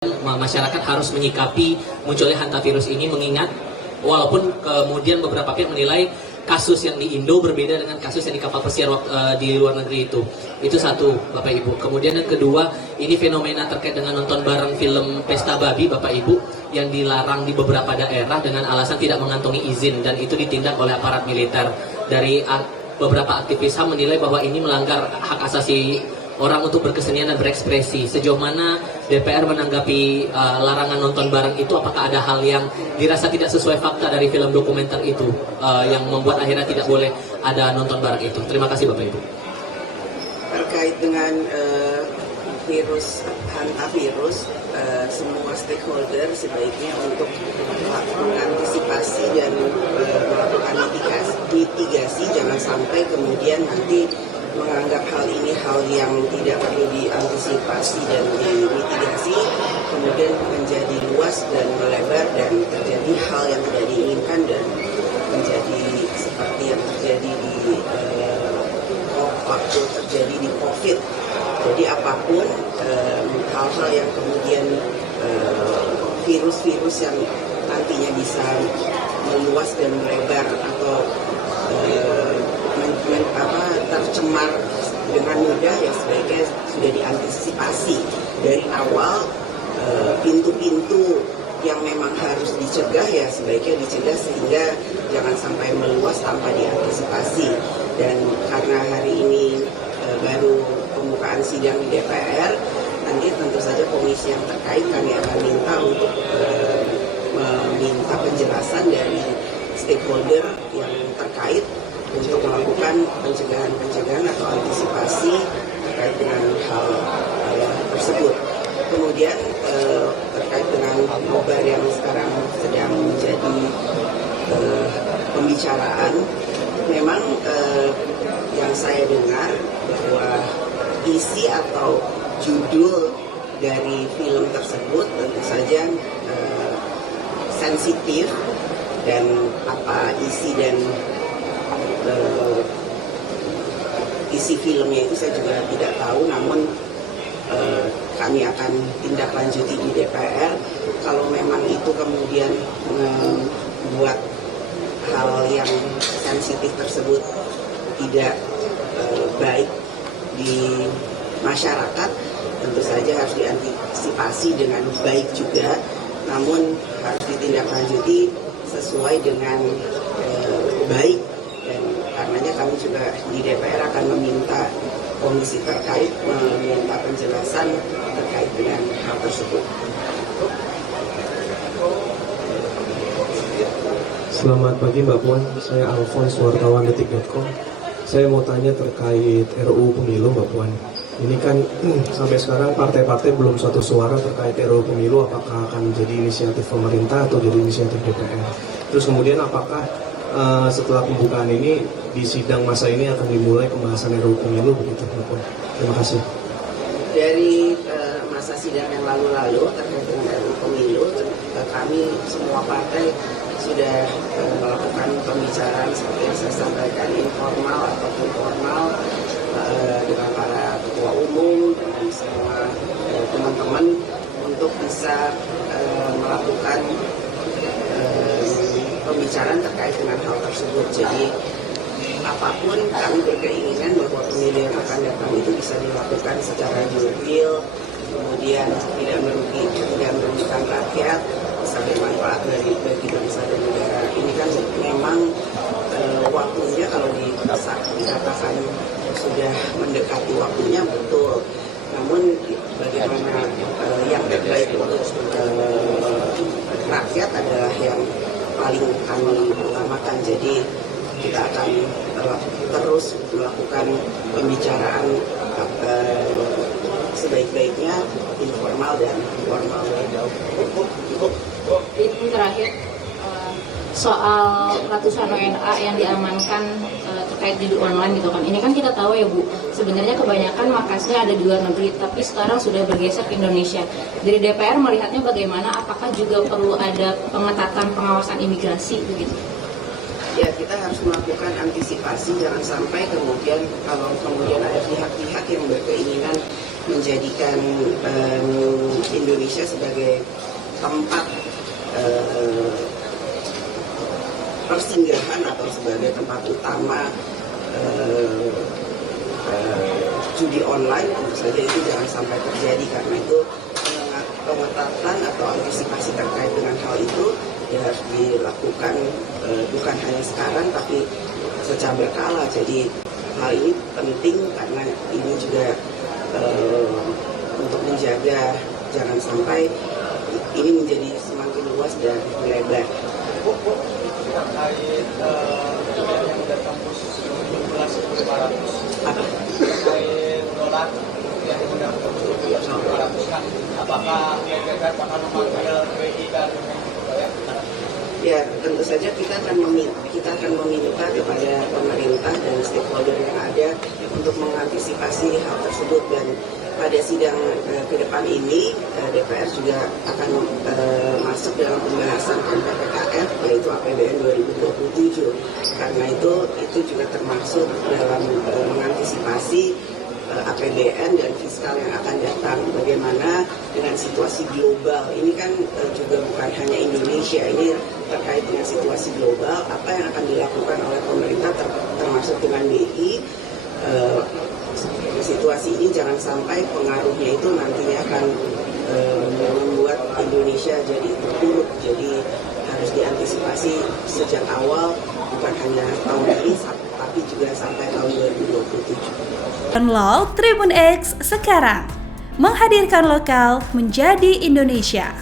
Masyarakat harus menyikapi munculnya hantavirus ini, mengingat walaupun kemudian beberapa pihak menilai kasus yang di Indo berbeda dengan kasus yang di kapal pesiar di luar negeri itu satu, Bapak Ibu. Kemudian yang kedua, ini fenomena terkait dengan nonton bareng film Pesta Babi, Bapak Ibu, yang dilarang di beberapa daerah dengan alasan tidak mengantongi izin, dan itu ditindak oleh aparat militer. Dari beberapa aktivis HAM menilai bahwa ini melanggar hak asasi orang untuk berkesenian dan berekspresi. Sejauh mana DPR menanggapi larangan nonton bareng itu? Apakah ada hal yang dirasa tidak sesuai fakta dari film dokumenter itu yang membuat akhirnya tidak boleh ada nonton bareng itu? Terima kasih Bapak Ibu. Terkait dengan virus hantavirus, semua stakeholder sebaiknya untuk mengantisipasi dan melakukan mitigasi, jangan sampai kemudian nanti menganggap hal ini hal yang tidak perlu diantisipasi dan dimitigasi, kemudian menjadi luas dan melebar dan terjadi hal yang tidak diinginkan dan menjadi seperti yang terjadi di waktu terjadi di COVID. Jadi apapun hal-hal yang kemudian virus-virus yang nantinya bisa meluas dan melebar atau tercemar dengan mudah, ya sebaiknya sudah diantisipasi dari awal. Pintu-pintu yang memang harus dicegah ya sebaiknya dicegah sehingga jangan sampai meluas tanpa diantisipasi. Dan karena hari ini baru pembukaan sidang di DPR, nanti tentu saja komisi yang terkait kami akan minta untuk meminta penjelasan dari stakeholder yang terkait untuk melakukan pencegahan atau antisipasi terkait dengan hal tersebut. Kemudian terkait dengan nobar yang sekarang sedang menjadi pembicaraan, memang yang saya dengar bahwa isi atau judul dari film tersebut tentu saja sensitif, dan apa isi dan isi filmnya itu saya juga tidak tahu, namun kami akan tindak lanjuti di DPR. Kalau memang itu kemudian membuat hal yang sensitif tersebut tidak baik di masyarakat, tentu saja harus diantisipasi dengan baik juga, namun harus ditindaklanjuti sesuai dengan baik. Dan karenanya kami juga di DPR akan meminta komisi terkait meminta penjelasan terkait dengan hal tersebut. Selamat pagi Mbak Puan, saya Alphonse, wartawan detik.com. Saya mau tanya terkait RUU Pemilu Mbak Puan. Ini kan sampai sekarang partai-partai belum satu suara terkait RUU Pemilu, apakah akan jadi inisiatif pemerintah atau jadi inisiatif DPR. Terus kemudian apakah setelah pembukaan ini di sidang masa ini akan dimulai pembahasan RUU Pemilu begitu Mbak Puan? Terima kasih. Dari masa sidang yang lalu-lalu terkait dengan RUU Pemilu, kami semua partai sudah melakukan pembicaraan seperti yang saya sampaikan, informal ataupun formal, dengan para ketua umum, dengan semua teman-teman untuk bisa melakukan pembicaraan terkait dengan hal tersebut. Jadi apapun kami berkeinginan bahwa pemilu yang akan datang itu bisa dilakukan secara jurdil, kemudian tidak merugikan rakyat, bisa bermanfaat bagi bangsa dan negara. Ini kan memang waktunya kalau dikatakan sudah mendekati waktunya, betul. Namun bagaimana yang terbaik untuk rakyat adalah yang paling kami utamakan. Jadi kita akan terus melakukan pembicaraan sebaik-baiknya, informal dan formal. Itu terakhir soal ratusan WNA yang diamankan terkait judi online gitu kan. Ini kan kita tahu ya Bu, sebenarnya kebanyakan markasnya ada di luar negeri, tapi sekarang sudah bergeser ke Indonesia. Dari DPR melihatnya bagaimana? Apakah juga perlu ada pengetatan pengawasan imigrasi begitu? Ya, kita harus melakukan antisipasi, jangan sampai kemudian kalau kemudian ada pihak-pihak yang berkeinginan menjadikan Indonesia sebagai tempat persinggahan atau sebagai tempat utama judi online, tentu saja itu jangan sampai terjadi, karena itu pengetatan atau antisipasi terkait dengan hal itu ya harus dilakukan bukan hanya sekarang tapi secara berkala. Jadi hal ini penting karena ini juga untuk menjaga jangan sampai ini menjadi semakin luas dan melebar. Terkait yang dari kampus 12.500 Apa? terkait dolar yang dari kampus 12.500 kan, apakah BPR akan memanggil BI dan Ya, tentu saja kita akan meminta kepada pemerintah dan stakeholder yang ada untuk mengantisipasi hal tersebut, dan pada sidang ke depan ini DPR juga akan masuk dalam pembahasan PPKF yaitu APBN 2027. Karena itu juga termasuk dalam mengantisipasi APBN dan fiskal yang akan datang. Bagaimana dengan situasi global ini kan juga bukan hanya Indonesia, ini terkait dengan situasi global, apa yang akan dilakukan oleh pemerintah termasuk dengan BI. Situasi ini jangan sampai pengaruhnya itu nantinya akan membuat Indonesia jadi terpuruk. Jadi harus diantisipasi sejak awal, bukan hanya tahun ini tapi juga sampai tahun 2027. Download Tribun X sekarang, menghadirkan lokal menjadi Indonesia.